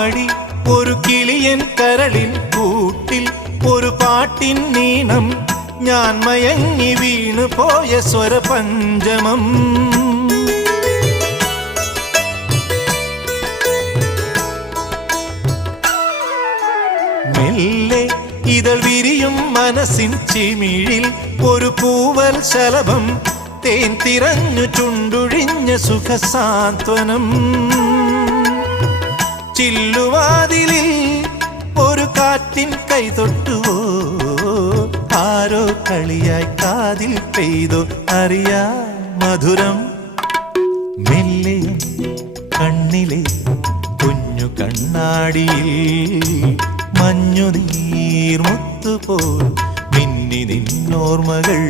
പാടി ഒരു കിളിയൻ കരളിൻ കൂട്ടിൽ ഒരു പാട്ടിൻ നീണം ഞാൻ മയങ്ങി വീണു പോയ സ്വരപഞ്ചമം മെല്ലെ ഇതൾ വിരിയും മനസ്സിൻ ചിമിഴിൽ ഒരു പൂവൽ ശലഭം തേൻ തിരഞ്ഞു ചുണ്ടൊഴിഞ്ഞ സുഖസാന്ത്വനം ചില്ലുവാതിലിൽ ഒരു കാറ്റിൻ കൈതൊട്ടുവോ ആരോ കളിയായി കാതിൽ പെയ്തോ അറിയാ മധുരം മെല്ലെ കണ്ണിലെ കുഞ്ഞു കണ്ണാടിയിൽ മഞ്ഞു നീർമുത്തുപോൽ മിന്നി നിന്നോർമകൾ